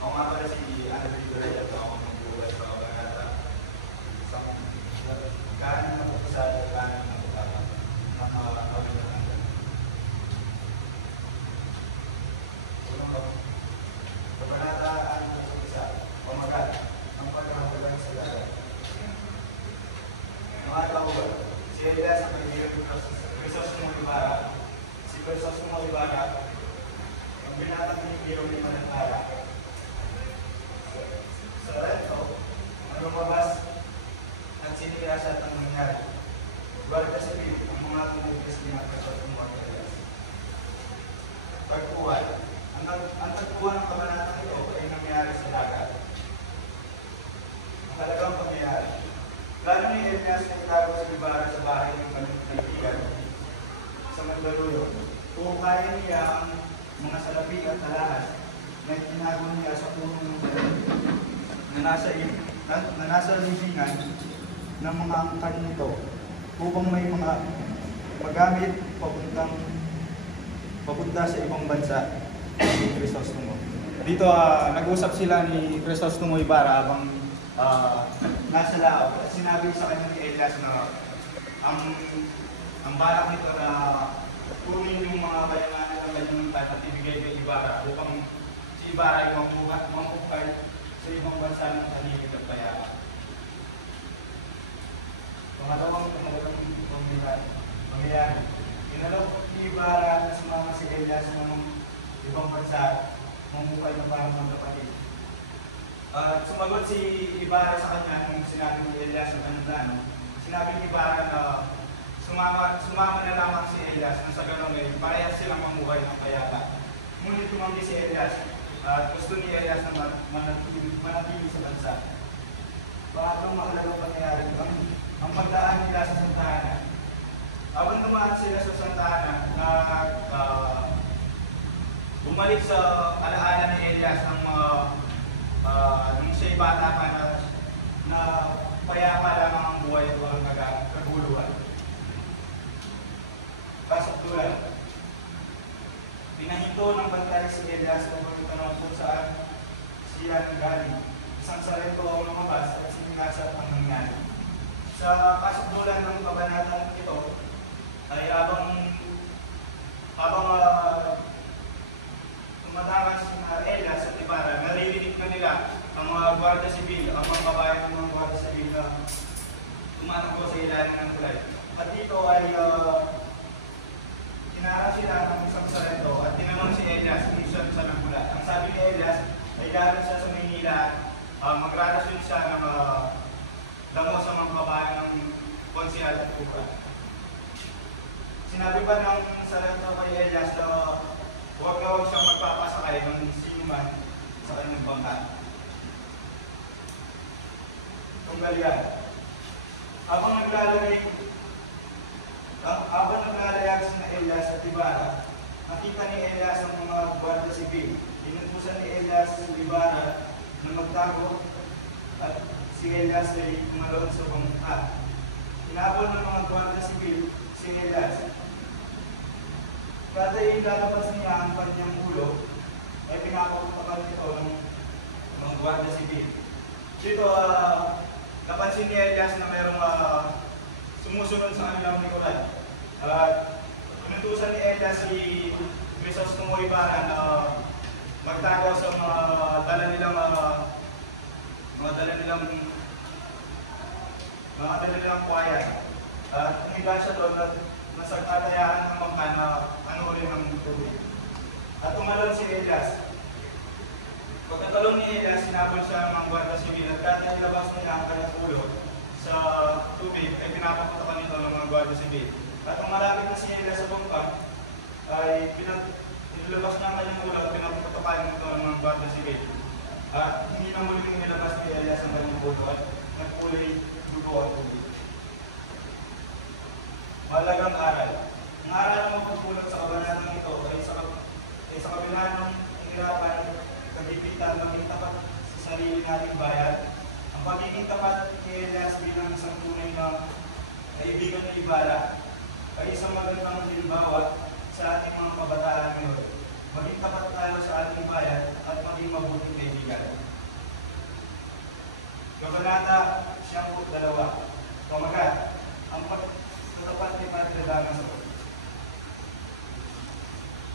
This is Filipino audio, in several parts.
Ako nga pala si Andrew Reyes, ako magbubuhay sa Kabanata. Kanan na po sa kanan ng utama. Nakakawin na lang. Unang Kabanata, isa, pamagal, ang pagkakabalan sa dagat. Mga tauhan, si Elias ang kaibigan ko sa Crisostom Ibarra. Si Crisostom Ibarra, ang binatang hinihiro ni Manantara. Sa rento, ang lumabas at sinirasat ang nangyari. Guarda si Philip, ang mga tumugis ni Crisostom Ibarra. Tagpuan, ang tagpuan ng kabanatang ito ay nangyari sa dagat. Ang halagang pangyayari. Plano ni Elias na itago sa Ibarra sa bahay ng kaibigan sa Magdaluyo. Kung kaya niya ang mga salapi at alahas na itinago niya sa punong na nasa libingan ng mga angkan nito upang may mga magamit papunta sa ibang bansa ni Crisostomo. Dito nag-usap sila ni Crisostomo Ibarra habang nasa laot. Sinabi sa kanya ni Elias na ang balak nito na kunin yung mga kayamanan ng kanyang at ibigay kay Ibarra upang si Ibarra ay mamukay sa ibang bansa ng tahimik at payapa. Pangalawang pangyayari. Inalok ni Ibarra na sumama si Elias ng ibang bansa mamukay na parang mga kapatid. Sumagot si Ibarra sa kanya nung sinabi ni Elias sa kanyang plano. Sinabi ni Ibarra na sumama na lamang si Elias na sa ganun ay parehas silang mamuhay ng payapa. Ngunit tumanggi si Elias at gusto ni Elias na manatili sa bansa. Pangatlong mahalagang pangyayari ang pagdaan nila sa Santa Ana. Habang dumaan sila sa Santa Ana na bumalik sa alaala ni Elias ng nung siya'y bata pa na payapa lamang ang buhay at walang kaguluhan. Kasaktulan. Pinahinto ng bantay si Elias kung pagkatanong kung saan siya nanggaling. Isang sarento ang lumabas at sininasat ang nangyari. Sa kasaktulan ng kabanatang ito ay habang tumatakas si Elias at Ibarra, naririnig na nila ang mga Guardia Civil, ang mga kabayan ng mga Guardia Civil na tumatakbo sa ilalim ng tulay. At dito ay kinarap sila ng isang sarento at tinanong si Elias kung siya sa nagmula. Ang sabi ni Elias ay dahil siya sa Maynila, magrarasyon siya ng damo sa mga kabayan ng Konsihal at Kupra. Sinabi pa ng sarento kay Elias na huwag siyang magpapasakay ng sino man sa kanyang bangka. Tunggalian. Habang naglalayag si Elias at Ibarra, nakita ni Elias ang mga Guardia Civil. Inutusan ni Elias si Ibarra na magtago at si Elias ay tumalon sa bangka. Inabol ng mga Guardia Civil si Elias. Kada ilalabas niya ang kanyang ulo, ay pinapakutakal nito ng mga Guardia Civil. Dito, napansin ni Elias na mayroong sumusunod sa kanilang likuran. Inutusan ni Elias si Crisostomo Ibarra na magtagaw sa mga dala nilang kuwayan. At umiga siya doon at nasa katayaran ng bangka na rin ng tubig. At tumalon si Elias. Pagkatalon ni Elias, sinabol siya ng mga Guardia Civil at kada ilabas niya ang kanyang ulo sa tubig ay pinapakutakan nito ng mga Guardia Civil. At nung malapit na si Elias sa bangka, ay inilabas niya ang kanyang ulo at pinapakutakan nito ng mga Guardia Civil. At hindi na muling nilabas ni Elias ang kanyang ulo at nagkulay dugo at tubig. Mahalagang aral. Ang aral na magpupulot sa kabanatang ito ay sa kabila ng hirapan, kagipitan, maging tapat sa sarili nating bayan. Ang pagiging tapat ni Elias bilang isang tunay na kaibigan ng Ibarra ay isang magandang halimbawa sa ating mga kabataan ngayon. Maging tapat tayo sa ating bayan at maging mabuting kaibigan.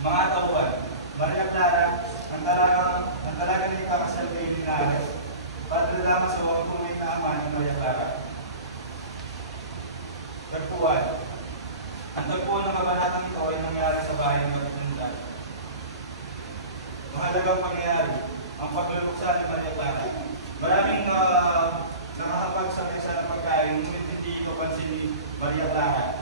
Mga tauhan, Maria Clara, ang talaga na ikakasal kay Linares, Padre Damaso, ang tunay na ama ng Maria Clara. Tagpuan, ang tagpuan ng kabanatang ito ay nangyari sa bayan ng Matutunda. Mahalagang pangyayari, ang pagluluksa ni Maria Clara. Maraming nakakapagsakit ng pagkain, ngunit hindi ito pansin ni Maria Clara.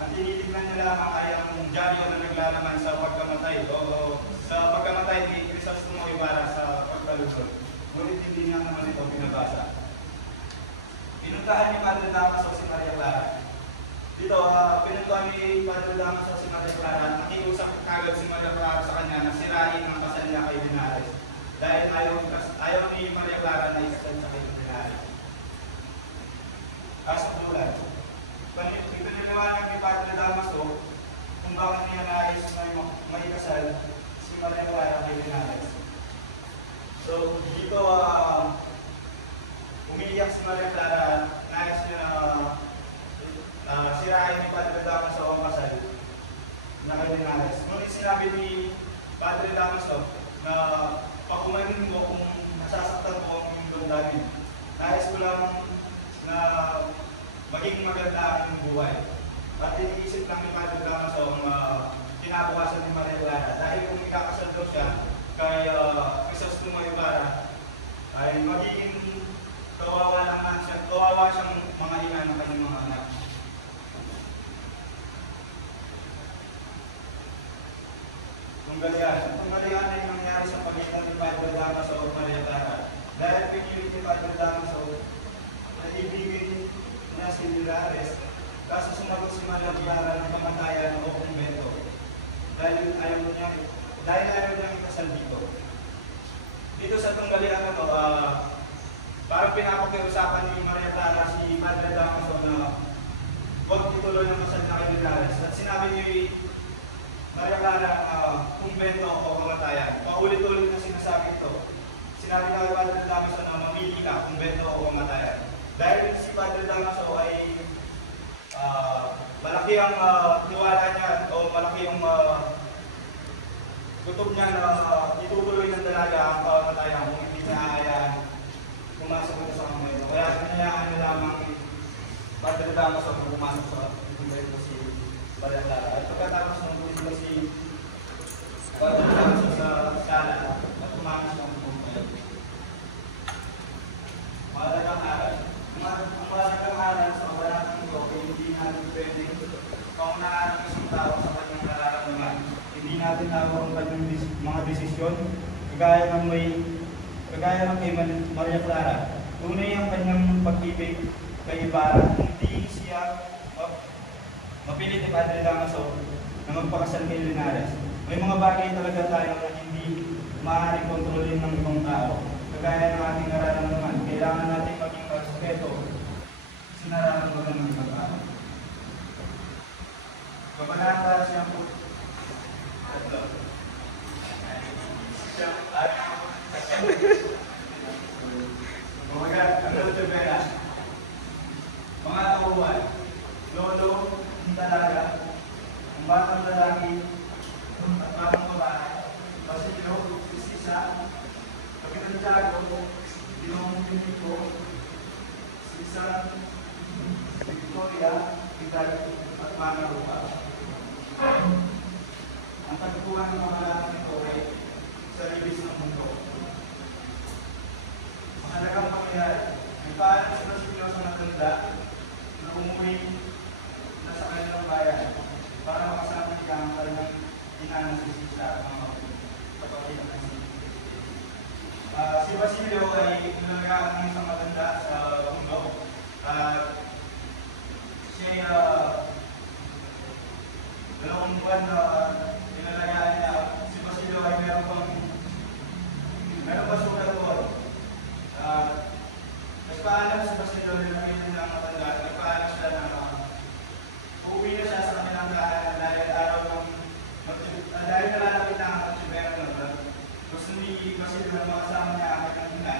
Ang tinitignan niya lamang ay ang dyaryo na naglalaman sa pagkamatay o sa pagkamatay ni Crisostomo Ibarra sa pagkalusot. Ngunit hindi niya naman ito binabasa. Pinuntahan ni Padre Damaso si Maria Clara. Dito, pinuntahan ni Padre Damaso si Maria Clara. Nakiusap kagad si Maria Clara sa kanya na sirain ang kasal niya kay Linares. Dahil ayaw ni Maria Clara na ikasal sa kay Linares. Kasundulan. Ipiniliwanag ni Padre Damaso kung bakit niya nais may kasal si Maria Clara kay Linares. So, dito umiiyak si Maria Clara, nais niya sirain ni Padre Damaso ang kasal na kay Linares. Ngunit sinabi ni Padre Damaso na pakumanin mo kung nasasaktan ko ang iyong damdamin. Nais ko lang na maging maganda ang iyong buhay. At iniisip lang ni Padre Damaso ang kinabukasan ni Maria Clara. Dahil kung ikakasal daw siya kay Crisostomo Ibarra, ay magiging kawawa siyang mga ina ng kanyang mga anak. Tunggalian ay nangyari sa pagitan ni Padre Damaso at Maria Clara. Dahil pinilit ni Padre Damaso na ibigin na si Linares, kaso sumagot si Maria Clara ng pamatayan o kumbento. Dahil ayaw niya ikasal dito. Dito sa tunggalian na ito, parang pinapakiusapan ni Maria Clara si Padre Damaso na huwag ituloy ng kasal na kay Linares. At sinabi ni Maria Clara kumbento o kamatayan. Paulit-ulit na sinasabi ito. Sinabi na kay Padre Damaso na mamili ka, kumbento o kamatayan. Dahil si Padre Damaso ay malaki ang tiwala niya o malaki ang kutob niya na itutuloy ng dalaga ang kamatayan kung hindi niya hayaan pumasok ito sa kumbento. Kaya hinayaan niya lamang Padre Damaso kung pumasok sa kumbento si Maria Clara. At pagkatapos ng kumbento si Padre Damaso sa sala at pumasok ng kumbento. Mahalagang aral. Ang mahalagang aral sa kabanatang ito ay hindi natin pwede pangunaan ng isang tao sa kanyang nararamdaman. Hindi natin nakuha ang kanyang mga desisyon kagaya ng kay Maria Clara. Tunay ang kanyang pag-ibig kay Ibarra. Hindi siya mapilit ni Padre Damaso na magpakasal kay Linares. May mga bagay talaga tayo na hindi maaaring kontrolin ng ibang tao. Kagaya ng ating nararamdaman, kailangan natin maging respeto sa nararamdaman ng ibang tao. Kabanata siya po. Mga tauhan, lolo, talaga, ang batang lalaki, at batang babae, Basilio, Sisa, Kapitan Tiago, Dinong Pintico, Sisa, Victoria, Vidal, at Mana Rupa. Ang tagpuan ng mga lalaki nito ay sa libis ng mundo. Mahalagang pangyayari, may paalam sa Basilio sa matanda na umuwi na sa kanilang bayan para makasama niya ang kanyang inanang si Sisa at mga kapatid ng si Basilio ay inalagaan ng isang matanda sa mundo at siya dalawang buwan na inalagaan niya. Si Basilio ay meron pa sulat doon. Nagpaalam si Basilio na ng matanda, nagpaalam siya na uuwi na siya sa kanilang daan dahil nalalapit na ang Chimera na gusto ni Basilio na makasama niya ang kanyang ina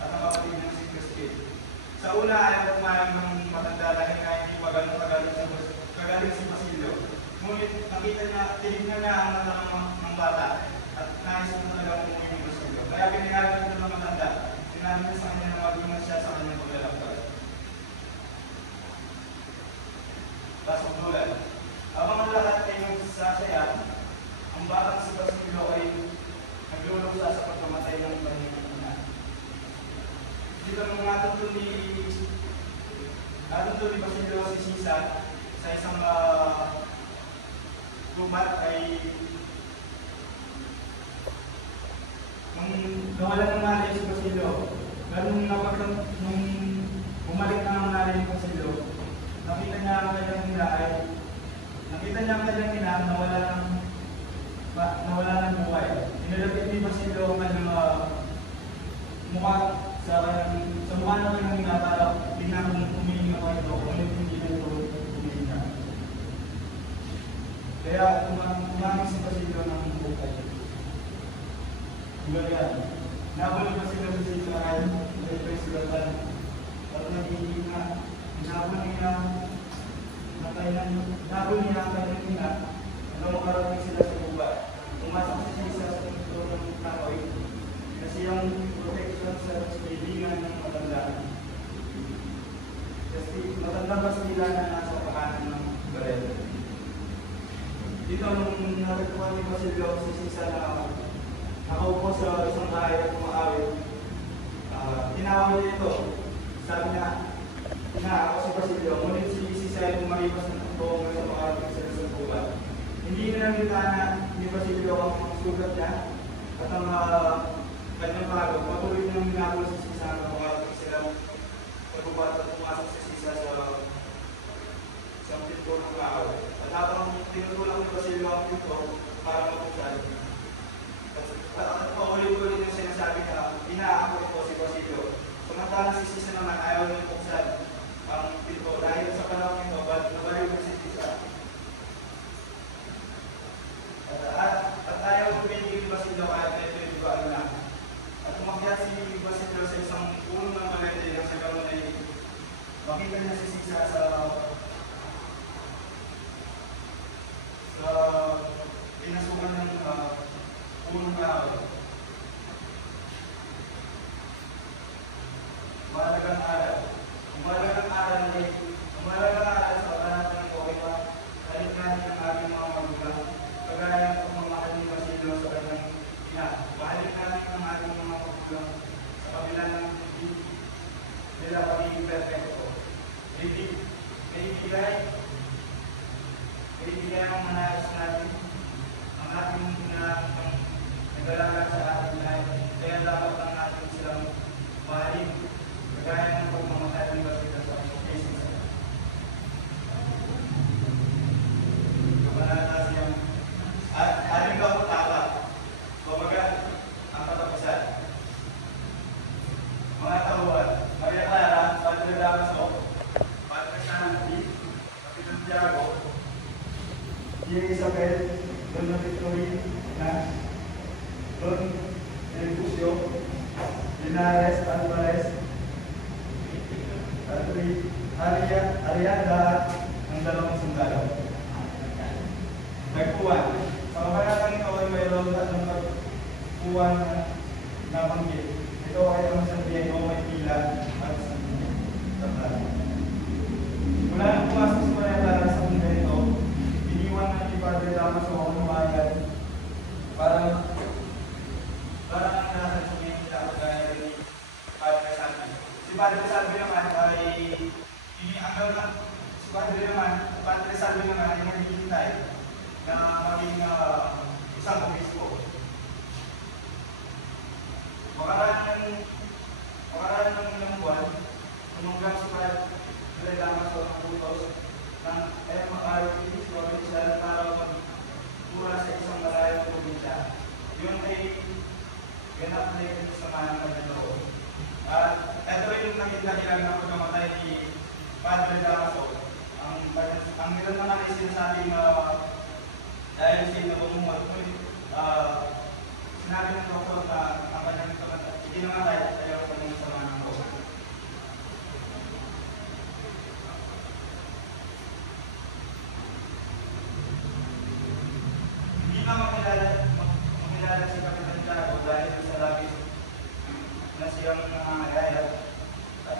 at ang kapatid ng si Crispin. Sa una ayaw kumain ng matanda dahil nga hindi pa ganun kagaling si Basilio. Ngunit tinignan niya ang mata ng Habang si Basilio ay nagluluksa sa pagkamatay ng kanyang ina. Dito nung natuto ni Basilio si Sisa sa isang gubat ay nung nawala ng nanay si Basilio, nung bumalik na ang nanay ni Basilio, nakita niya ang kanyang ina nawala ng buhay. Inilapit ni Basilio ang kanyang mukha sa mukha ng kanyang ina para tingnan kung humihinga pa ito, kung hindi na ito humihinga. Kaya umaming si Basilio ng buhay. Ganyan. Nabalik pa sila sa Israel, may presidatan. At nagiging na, nabalik niya ang kanyang ina, hanggang makarating sila sa buba. Pumasok si Sisa sa pinto ng kahoy, kasi ang protection sa kaibigan ng matanda. Kasi matanda pa sila na nasa pakanan ng barel. Dito, nung natagpuan ni Basilio si Sisa na nakaupo sa isang bahay at kumaawit, tinawag niya ito. Sabi niya, ako si Basilio, ngunit si Sisa ay lumalipas ng buong sa makarating sila sa buba. Hindi na nakita na ni Basilio ang sugat niya at ang kanyang pagod. Patuloy niyang ginagawa si Sisa na makarating sila sa buba at pumasok si Sisa sa pinto ng kaawit. At habang tinutulak ni Basilio ang pinto para mabuksan, at paulit-ulit yung sinasabi na inaako ito si Basilio. Samantalang si Sisa naman ayaw niyang buksan ang pinto dahil sa panahon ito, nabaliw ko si Sisa. At ayaw tumigil ni Basilio kahit na ito yung iba na. At umakyat si Basilio sa isang puno ng malete na sa gano'n ay makita niya si Sisa sa pinasukan ng punong kahoy. Mahalagang aral. Mahalagang aral sa panahon ng okay pa. Kahit natin ang ating mga magulang, kagaya ng pagmamahal ni Basilio sa kanyang ina. Mahalik natin ang ating mga magulang sa kabila ng hindi nila pagiging perfecto. May ibigay ang manayos natin ang ating nagdalaga sa ating lahat. Kaya dapat lang natin silang mahalin. Kagaya ng pagmamahal ni Basilio sa Jesus. Kabanata siyang aling ka po tama. Babaga ang katapusan. Mga tauhan, Maria Clara, Padre Damaso, Padre Santi, Padre Santiago, Tia Isabel, Don Victory, Don Elfusio, Linares, Alvarez, Arianda, ang dalawang sundalo. Nagpuan. Sa kabanatang ito ay mayroon tatlong pagpuan na banggit. Ito ay ang San Diego, Maynila, at Santa. Mula nang pumasok si Maria Clara sa mundo ito, iniwan na ni Padre Damaso ang lumayan para ang nasa sumingin na kagaya ni Padre Santi. Si Padre Santi naman ay Padre Santi naman ay naghihintay na maging isang obispo. Makaraan ng ilang buwan, tumunggang si Padre Damaso ng utos ng MRT provincial para magtura sa isang malayong probinsya. Yun ay ganap na yung samahan ng kanyang loob. At ito yung naging dahilan ng pagkamatay ni Padre Damaso. Ang ilan naman ay sinasabing dahil siya nabumumot, sinabi ng doktor na ang kanyang hindi namatay ayaw sa mga samahan ng loob. Hindi na makilala si Kapitan Tiago dahil sa labis na siyang nangyayat at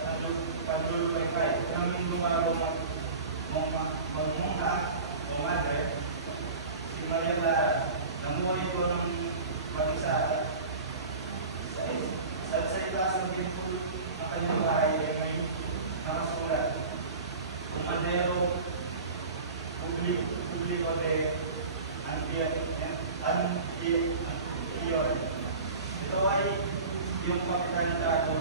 nagdulupay-kay. Nang lumaro magmungha o madre, si Maria Clara, namuhay yung kapitalitado.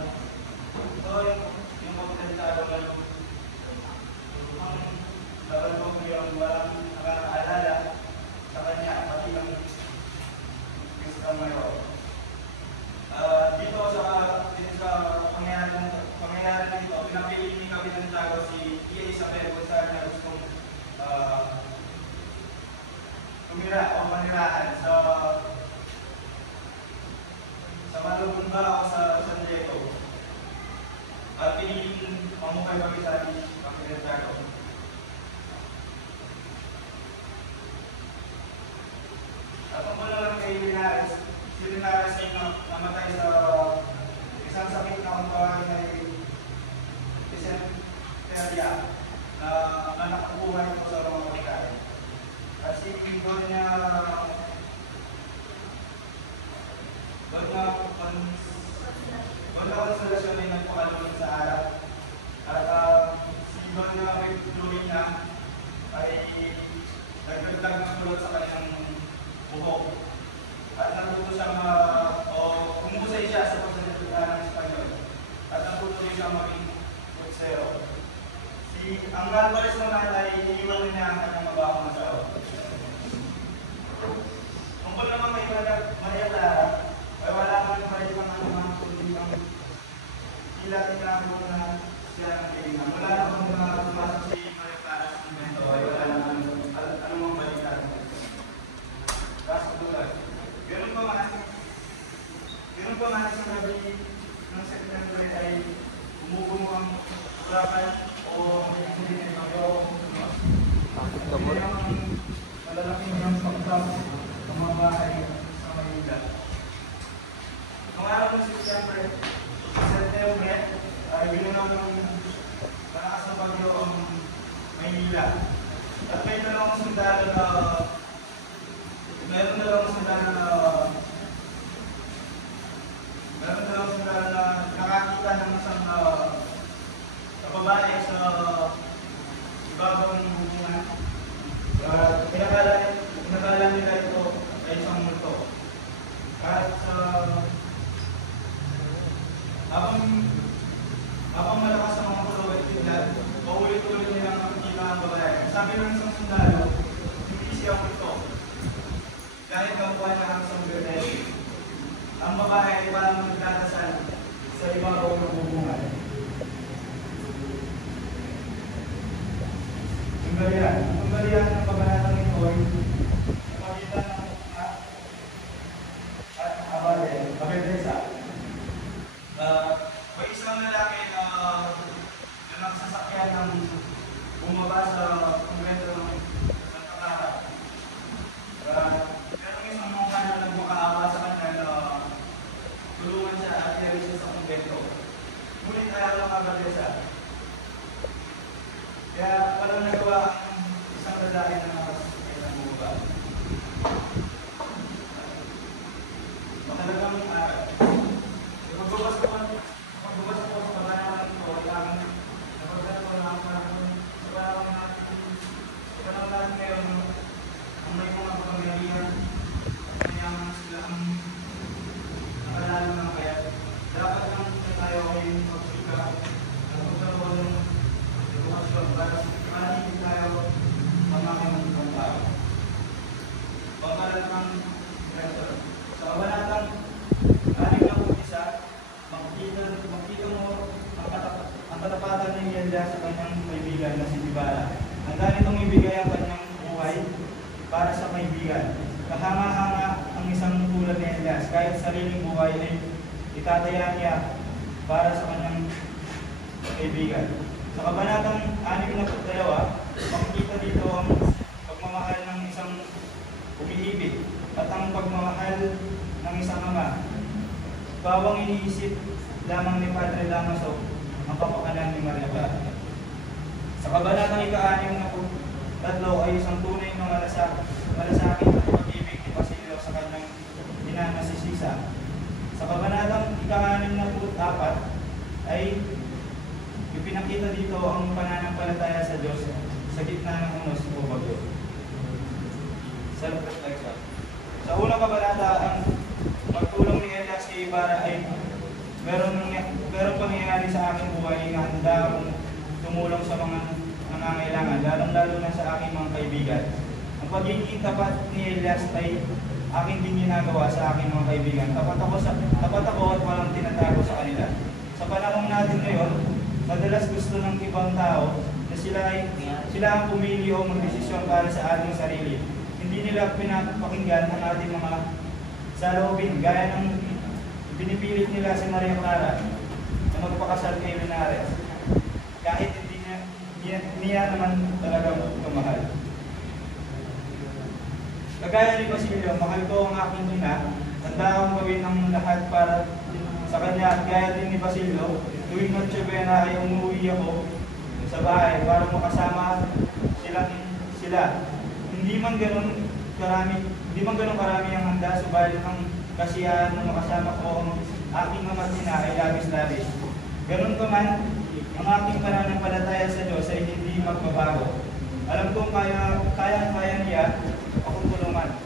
So, yung kapitalitado na ang laban ko yung walang nakakaalala sa kanya, pati yung Kristo Mayor. Dito sa pangyayari dito, pinapili ni Kapitalitado si Tia Isabel kung saan niya gustong tumira o manirahan sa Malubunga o sa San Diego. At piniling mamukay kami sa Kapitalitado. At kung wala lang kay Linares, si Linares ay namatay sa isang sakit na umpahan ay dysenteria na nakabuhay po sa mga pagkain. At si doon na konsolasyon ay nagpakalunod sa harap. At si doon na may tuloy niya ay nagdagdag ng kulot sa kanyang buhok. At natuto siyang umusay siya sa pagsasalita ng Espanyol. At natuto siyang maging putsero. Ang Galvez naman ay iniwan niya ang kanyang mabahong masaw. Tungkol naman kay Maria Clara, ay wala naman pa rin mga kundi ang sila tinako na sila ng kailangan. Wala naman mga tumasok si Maria Clara sa momento, ay wala naman anumang balikan. Tapos tulad. Ganun pa man sa gabi ng September ay umubumo ang urakan o hindi na ito. Hindi ang malalaking ng pagtap ng mga bahay sa Maynila. Ang araw ng September ay binunaw ng malakas na bagyo ang Maynila. At may dalawang sundalo na nakakita ng isang babae sa ibabaw ng hubungan. Pinakala nila ito ay isang multo. At habang malakas ang mga kulog at bigla, paulit-ulit nilang nakikita ang babae. Sabi ng isang sundalo, hindi siya multo. Kahit kapuha niya ang sombrero, ang babae ay parang nagdadasal sa ibabaw ng hubungan. Ang galian ng kabanatang ito ay pagkita ng Abedesa. May isang lalaki na nagsasakyan ng bumaba sa kongreso ng Santa Clara. Pero isang mukha na nagmakaawa sa kanya na tulungan siya at iari siya sa kongreso. Ngunit ayaw ng Abedesa. Kaya walang nagawa ang isang lalaki na nakasakyan ng bumaba. Makalagang aral. Magbabas ko sa kabanatang ito, ang napagdala ko na ang panahon sa panahon natin ngayon, ang may mga kapangyarihan, kaya sila ang nakalalo ng kaya. Dapat lang tayo ay magsika at magkaroon ng edukasyon para hindi tayo mamakang ng tao. Pagkalatang direktor. Sa kabanatang aling na isa, makikita mo ang katapatan ni Imelda sa kanyang kaibigan na si Ibarra. Ang ganitong ibigay ang kanyang buhay para sa kaibigan. Kahanga-hanga ang isang tulad ni Elias, kahit sariling buhay ay itataya niya para sa kanyang kaibigan. Sa kabanatang 62, makikita dito ang pagmamahal ng isang umiibig at ang pagmamahal ng isang ama. Bawang iniisip lamang ni Padre Damaso ang kapakanan ni Maria Clara. Sa kabanatang 63 ay isang tunay na malasakit at pag-ibig ni Basilio sa kanyang ina na si Sisa. Sa kabanatang 64 ay ipinakita dito ang pananampalataya sa Diyos sa gitna ng unos o bagyo. Self-reflection. Sa unang kabanata, ang pagtulong ni Elias kay Ibarra ay meron pangyayari sa aking buhay na handa akong tumulong sa mga nangangailangan, lalong-lalo na sa aking mga kaibigan. Ang pagiging tapat ni Elias ay aking din ginagawa sa aking mga kaibigan. Tapat ako at walang tinatago sa kanila. Sa panahon natin ngayon, madalas gusto ng ibang tao na sila ang pumili o magdesisyon para sa ating sarili. Hindi nila pinapakinggan ang ating mga saloobin, gaya ng pinipilit nila si Maria Clara na magpakasal kay Linares. Kahit hindi niya naman talaga kamahal. Kagaya ni Basilio, mahal ko ang aking ina, handa akong gawin ang lahat para sa kanya. At gaya din ni Basilio, tuwing Noche Buena ay umuwi ako sa bahay para makasama sila. Hindi man ganun karami ang handa, subalit ang kasiyahan na makasama ko ang aking ina ay labis-labis. Ganun pa man, ang aking pananampalataya sa Diyos ay hindi magbabago. Alam kong kaya niya akong tulungan.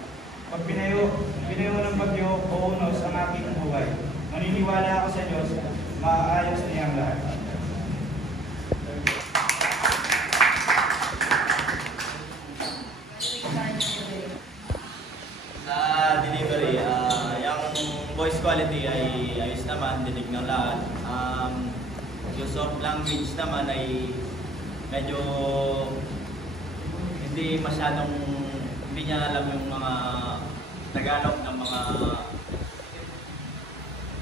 Pag binayo ng bagyo o unos ang aking buhay, maniniwala ako sa Diyos, maaayos niya ang lahat. Sa delivery, yung voice quality ay ayos naman, dinig ng lahat. Use of language naman ay medyo hindi niya alam yung mga Tagalog ng mga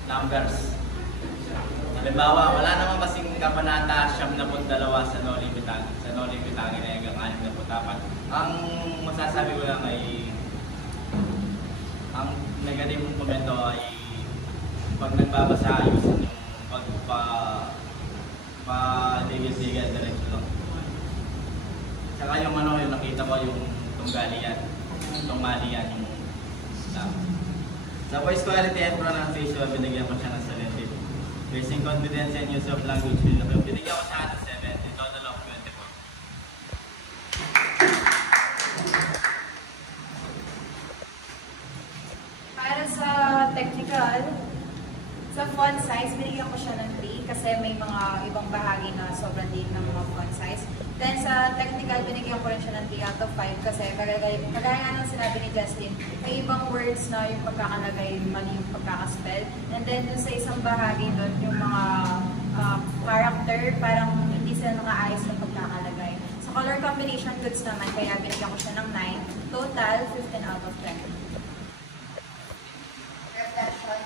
numbers. Halimbawa, wala naman kasing kabanata 72 sa Noli Bitangin na hanggang 64. Ang masasabi ko lang ay ang negative mong komento ay pag nagbabasa ayusin yung digit-digit diretso lang. Saka yung yung nakita ko yung tunggalian yung sa voice quality and pronunciation, binigyan ko siya ng 70. Facing confidence and use of language, binigyan ko siya ng 7, total of 24. Para sa technical, sa font size, binigyan ko siya ng 3 kasi may mga ibang bahagi na sobrang liit ng mga font size. Then sa technical, binigyan ko rin siya ng 3 out of 5 kasi kagaya nga ng sinabi ni Justin, may ibang words na yung pagkakalagay, mali yung pagkakaspell. And then dun sa isang bahagi doon, yung mga character, parang hindi sila nakaayos ng pagkakalagay. Sa color combination goods naman, kaya binigyan ko siya ng 9. Total, 15 out of 10. Reflection.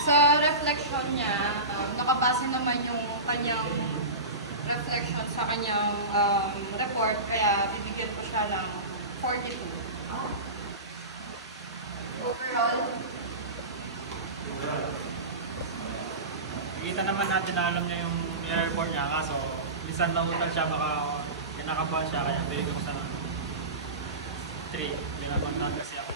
Sa reflection niya, nakabase naman yung kanyang reflection sa kanyang report, kaya bibigyan ko siya ng 42. Overall, Kita naman natin na alam niya yung i-report niya, kaso minsan namutan siya, kinakabahan siya, kaya bigyan ko sa 3. Binabantan kasi ako.